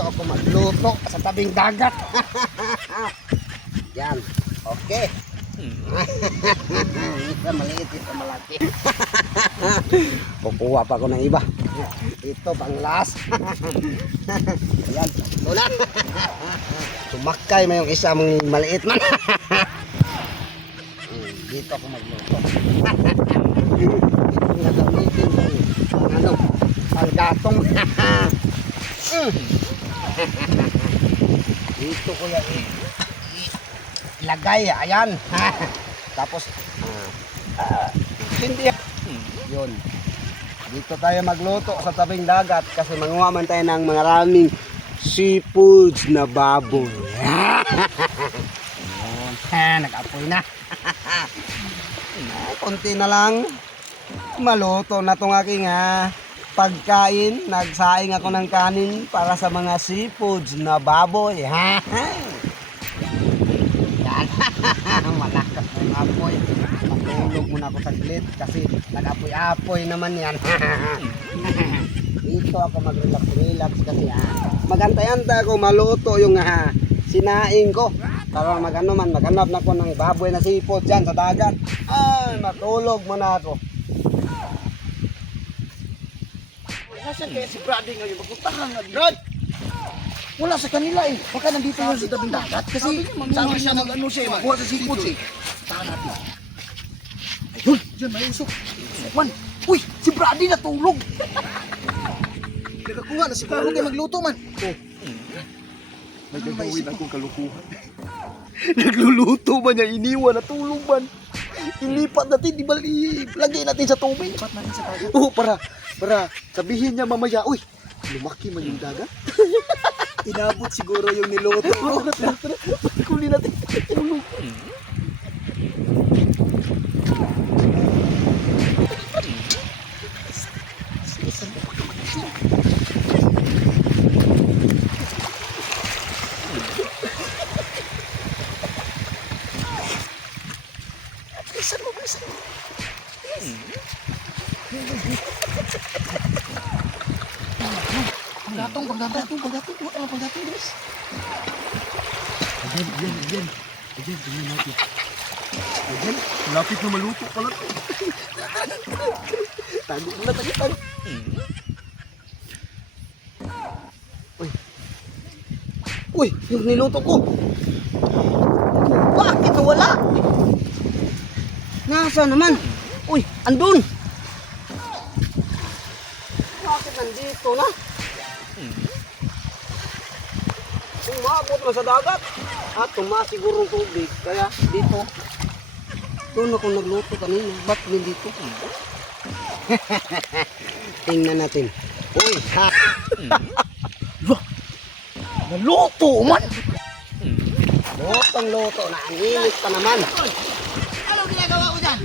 dito ako magluto sa tabing dagat. Yan. Okay. Isa maliit, isa malaki. Kukuha pa ako ng iba. Ito pang last. Ayan, tulan. Sumakay mo yung isa mong maliit man. Dito ako magluto. Ito nga gamitin ang ano, ang gatong. Dito ko yan ilagay, ayan. Tapos hindi yun. Dito tayo magluto sa tabing dagat kasi manguha man tayo ng maraming seafoods na baboy. Nag-apoy na. Konti na lang maluto na tong aking pagkain. Nagsaing ako ng kanin para sa mga seafoods na baboy. Yan. Malakas na yung apoy. Matulog muna ako saglit kasi nag-apoy-apoy naman yan. Dito ako mag-relax kasi magantay-antay ako maluto yung sinaing ko para maghanap na ko ng baboy na seafood dyan sa dagat. Ay, matulog muna ako. Nasaan kaya si Brady ngayon? Magpuntahan nga. Brad! Wala sa kanila eh. Baka nandito yun sa tabing dagat. Kasi sabi siya mag-ano siya, magkuha sa seafood eh. Tahan natin. Ayun, dyan may usok. Man, uy, si Brady natulog. Nagkakuha na siguro kayo magluto man. Oh. May gagawin akong kalukuhan. Nagluluto man niya, iniwan, natulog man. Ilipat natin, di ba lagay natin sa tubig? Ilipat natin sa dagat? Oo, para sabihin niya mamaya, uy, lumaki man yung dagat. Inabot siguro yung niloto. Kuli natin. Bilisan mo. Pagdatong, guys. Ayan. Tingnan natin. Ayan, malapit na maluto pala ito. Tago muna, tago. Uy, yung niluto ko. Bakit wala? Nasa naman? Uy, andun. Bakit nandito na? Umabot na sa dagat at tumaas siguro ng tubig kaya dito doon ako nagluto kanina. Ba't nandito? Tingnan natin. Uy, naluto man. Lutong-luto na ang init pa naman. Ano ginagawa ko dyan?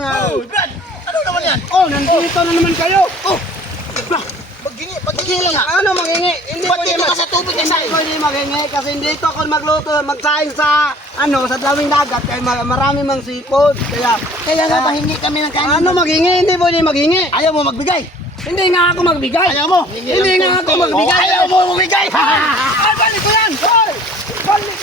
Oh, Brad! Ano naman yan? oh, nandito na naman kayo. Oh! Maghingi lang ha? Ano maghingi? Hindi Ba't dito ka sa tubig na Hindi ko hindi maghingi kasi dito ako magluto, magsaing sa sa tabing dagat kaya marami mang seafood. Kaya nga mahingi kami ng kanin. Ano maghingi? Hindi pwede maghingi. Ayaw mo magbigay? Hindi nga ako magbigay. Ayaw mo? Hindi nga ako magbigay. Ayaw mo magbigay? Ay, balik ko yan! Hoy! Balik